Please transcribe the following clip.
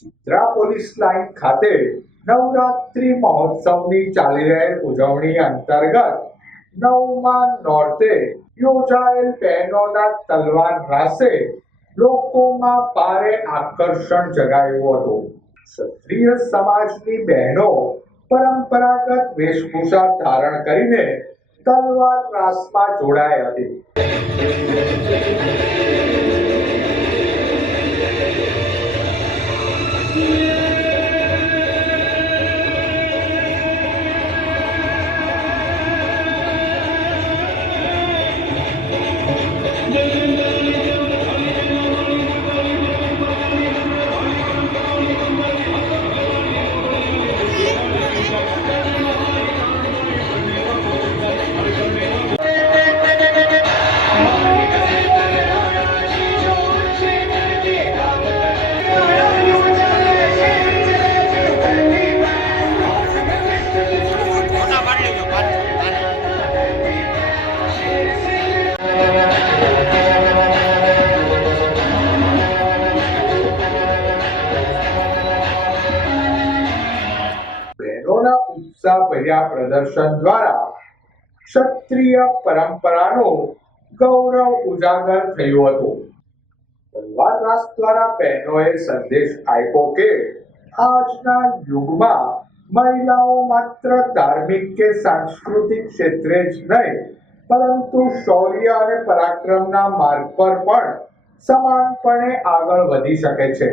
Chitra police line ખાતે નવરાત્રિ મહોત્સવની ચાલી રહેલ ઉજવણી અંતર્ગત નવમા નોર્તે યોજાયેલ બહેનોના તલવાર રાસે લોકોમાં ભારે આકર્ષણ જગાયું હતું. ક્ષત્રિય સમાજની બહેનો પરંપરાગત વેશભૂષા ધારણ કરીને તલવાર રાસમાં જોડાઈ હતી. ઉત્સાહભર્યા પ્રદર્શન દ્વારા ક્ષત્રિય પરંપરાનો ગૌરવ ઉજાગર થયું હતું. રાસ દ્વારા બહેનોએ સંદેશ આપ્યો કે, આજના યુગમાં મહિલાઓ માત્ર ધાર્મિક કે સાંસ્કૃતિક ક્ષેત્રે જ નહીં, પરંતુ શૌર્ય અને પરાક્રમના માર્ગ પર પણ સમાનપણે આગળ વધી શકે છે.